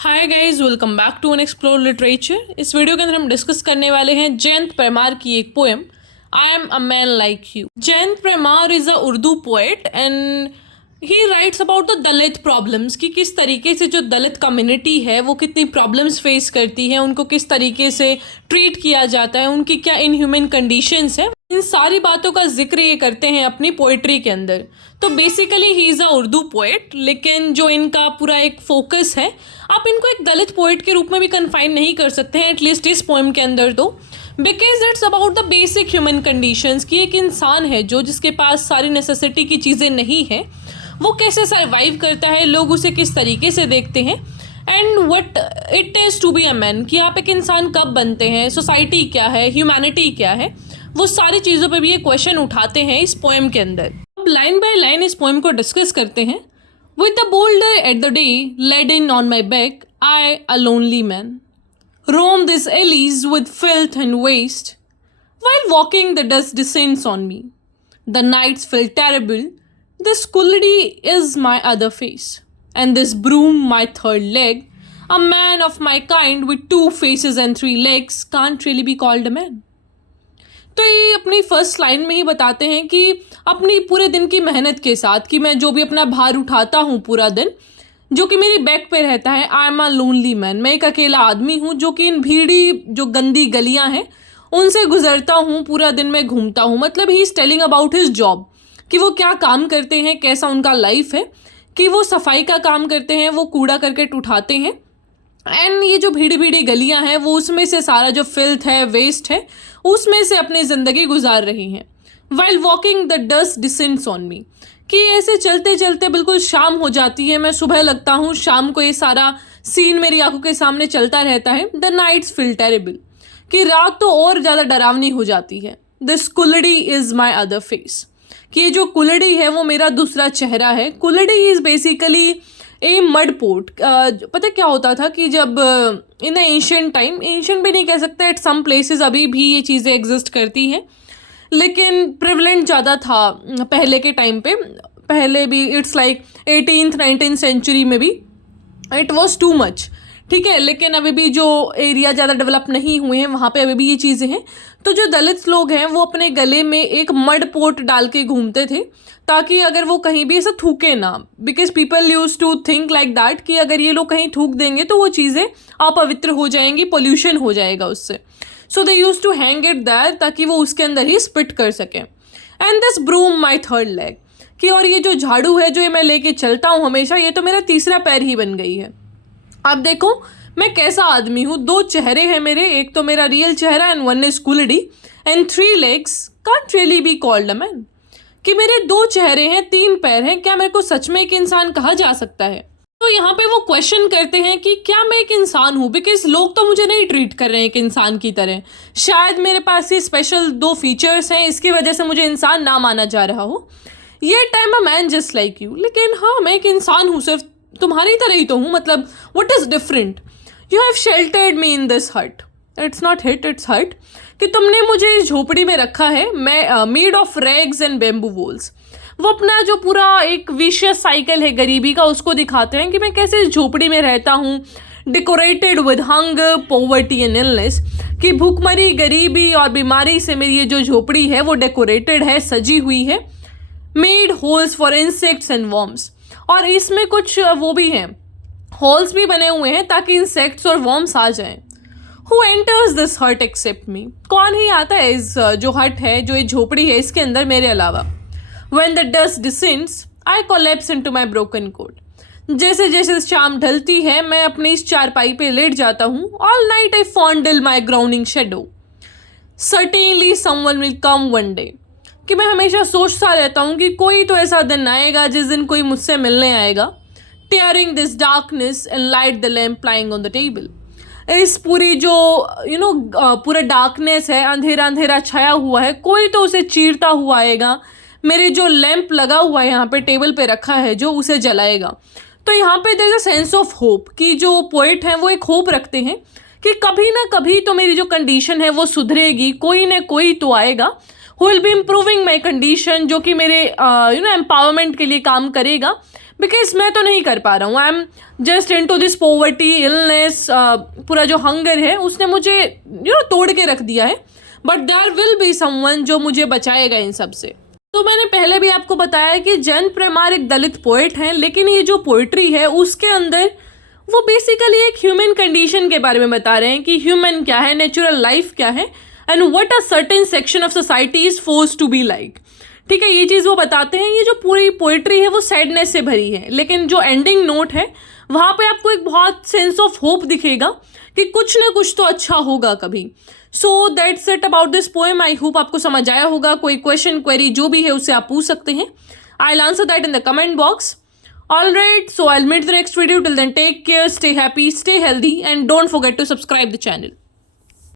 Hi guys, welcome back to an explore literature. इस video के अंदर हम डिस्कस करने वाले हैं जयंत परमार की एक poem I am a man like you. Jayant Parmar is a Urdu poet and he writes about the Dalit problems कि किस तरीके से जो दलित कम्युनिटी है वो कितनी प्रॉब्लम्स फेस करती है, उनको किस तरीके से ट्रीट किया जाता है, उनकी क्या इनह्यूमन कंडीशंस है। इन सारी बातों का जिक्र ये करते हैं अपनी पोइट्री के अंदर। तो basically he is a Urdu poet, लेकिन जो इनका पूरा एक फोकस है, आप इनको एक दलित पोएट के रूप में भी कन्फाइन नहीं कर सकते हैं, एटलीस्ट इस पोएम के अंदर तो, because it's about the basic human conditions कि एक इंसान है जो जिसके पास सारी नेसेसिटी की चीज़ें नहीं है, वो कैसे सर्वाइव करता है, लोग उसे किस तरीके से देखते हैं, and what it is to be a man कि आप एक इंसान कब बनते हैं, सोसाइटी क्या है, ह्यूमैनिटी क्या है, वो सारी चीज़ों पे भी ये क्वेश्चन उठाते हैं इस पोएम के अंदर। अब लाइन बाय लाइन इस पोएम को डिस्कस करते हैं। With the boulder at the day laden on my back, I, a lonely man, roam these alleys with filth and waste. While walking, the dust descends on me. The nights feel terrible. This Kuldi is my other face, and this broom my third leg. A man of my kind with two faces and three legs can't really be called a man. तो ये अपनी first line में ही बताते हैं कि अपनी पूरे दिन की मेहनत के साथ कि मैं जो भी अपना भार उठाता हूँ पूरा दिन, जो कि मेरी बैक पे रहता है, I am a lonely man, मैं एक अकेला आदमी हूँ जो कि इन भीड़ी जो गंदी गलियाँ हैं उनसे गुजरता हूँ, पूरा दिन में घूमता हूँ। मतलब he is telling about his job कि वो क्या काम करते हैं, कैसा उनका लाइफ है, कि वो सफाई का काम करते हैं, वो कूड़ा करकट उठाते हैं, एंड ये जो भीड़ी भीड़ी गलियां हैं वो उसमें से सारा जो फिल्थ है, वेस्ट है, उसमें से अपनी ज़िंदगी गुजार रही हैं। While walking the dust descends on me कि ऐसे चलते चलते बिल्कुल शाम हो जाती है, मैं सुबह लगता हूँ, शाम को ये सारा सीन मेरी आंखों के सामने चलता रहता है। द नाइट्स फील टेरेबल कि रात तो और ज़्यादा डरावनी हो जाती है। This kulhadi is my other face कि ये जो कुलड़ी है वो मेरा दूसरा चेहरा है। Kulhadi is basically a mud pot. पता क्या होता था कि जब in the ancient time, ancient भी नहीं कह सकते, एट सम प्लेसेस अभी भी ये चीज़ें एग्जिस्ट करती हैं, लेकिन प्रिवलेंट ज़्यादा था पहले के टाइम पे। पहले भी it's like 18th 19th century में भी इट वॉज टू मच, ठीक है, लेकिन अभी भी जो एरिया ज़्यादा डेवलप नहीं हुए हैं वहाँ पे अभी भी ये चीज़ें हैं। तो जो दलित लोग हैं वो अपने गले में एक मड पोट डाल के घूमते थे ताकि अगर वो कहीं भी ऐसा थूके ना, because people use to think like that कि अगर ये लोग कहीं थूक देंगे तो वो चीज़ें अपवित्र हो जाएंगी, पोल्यूशन हो जाएगा उससे। So they use to hang it that ताकि वो उसके अंदर ही स्पिट कर सकें। And this broom my third leg कि और ये जो झाड़ू है जो ये मैं लेके चलता हूँ हमेशा, ये तो मेरा तीसरा पैर ही बन गई है। अब देखो मैं कैसा आदमी हूँ, दो चेहरे हैं मेरे, एक तो मेरा रियल चेहरा and one is kulhadi, and three legs can't really be called a man कि मेरे दो चेहरे हैं, तीन पैर हैं, क्या मेरे को सच में एक इंसान कहा जा सकता है? तो यहाँ पे वो क्वेश्चन करते हैं कि क्या मैं एक इंसान हूँ, बिकॉज लोग तो मुझे नहीं ट्रीट कर रहे हैं एक इंसान की तरह। शायद मेरे पास ये स्पेशल दो फीचर्स हैं, इसकी वजह से मुझे इंसान ना माना जा रहा हो। ये time a man just like you, लेकिन हाँ मैं एक इंसान हूँ, सिर्फ तुम्हारी तरह ही तो हूँ। मतलब what is different? You have sheltered me in this हट, इट्स नॉट हिट इट्स हट, कि तुमने मुझे इस झोपड़ी में रखा है। मैं made of rags and bamboo walls. वो अपना जो पूरा एक विशियस साइकिल है गरीबी का उसको दिखाते हैं कि मैं कैसे इस झोपड़ी में रहता हूँ, decorated with hunger, poverty and illness, कि भूखमरी, गरीबी और बीमारी से मेरी ये जो झोपड़ी है वो डेकोरेटेड है, सजी हुई है। Made holes for insects and worms, और इसमें कुछ वो भी हैं, होल्स भी बने हुए हैं ताकि इंसेक्ट्स और वॉर्म्स आ जाएं। Who enters this hut except me? कौन ही आता है इस जो हट है, जो ये झोपड़ी है, इसके अंदर मेरे अलावा? When the dust descends, I collapse into my broken coat. जैसे जैसे शाम ढलती है मैं अपनी इस चारपाई पे लेट जाता हूँ। All night I fondle my groaning shadow. Certainly someone will come one day. कि मैं हमेशा सोचता रहता हूँ कि कोई तो ऐसा दिन आएगा जिस दिन कोई मुझसे मिलने आएगा। Tearing this darkness and light the lamp lying on the table. इस पूरी जो पूरा डार्कनेस है, अंधेरा अंधेरा छाया हुआ है, कोई तो उसे चीरता हुआ आएगा, मेरे जो लैंप लगा हुआ है यहाँ पे टेबल पे रखा है जो, उसे जलाएगा। तो यहाँ पे there is a sense of hope कि जो पोइट हैं वो एक होप रखते हैं कि कभी ना कभी तो मेरी जो कंडीशन है वो सुधरेगी, कोई ना कोई तो आएगा who will be improving my condition, जो कि मेरे एम्पावरमेंट के लिए काम करेगा, बिकॉज मैं तो नहीं कर पा रहा हूँ. I am just into this poverty, illness, पूरा जो हंगर है उसने मुझे तोड़ के रख दिया है. But there will be someone जो मुझे बचाएगा इन सब से. तो मैंने पहले भी आपको बताया कि जयंत परमार एक दलित पोइट हैं, लेकिन ये जो पोइट्री है उसके अंदर वो बेसिकली एक ह्यूमन कंडीशन के बारे में बता रहे हैं कि ह्यूमन क्या है, नेचुरल लाइफ क्या है, and what a certain section of society is force to be like. ठीक है, ये चीज़ वो बताते हैं. ये जो पूरी पोइट्री है वो सैडनेस से भरी है, लेकिन जो एंडिंग नोट है वहाँ पे आपको एक बहुत सेंस ऑफ होप दिखेगा कि कुछ ना कुछ तो अच्छा होगा कभी. So that's it about this poem. I hope आपको समझ आया होगा. कोई क्वेश्चन, क्वेरी जो भी है उससे आप पूछ सकते हैं. I will answer that in the comment box. Alright, so I'll meet the next video. Till then, take care, stay happy, stay healthy, and don't forget to subscribe the channel.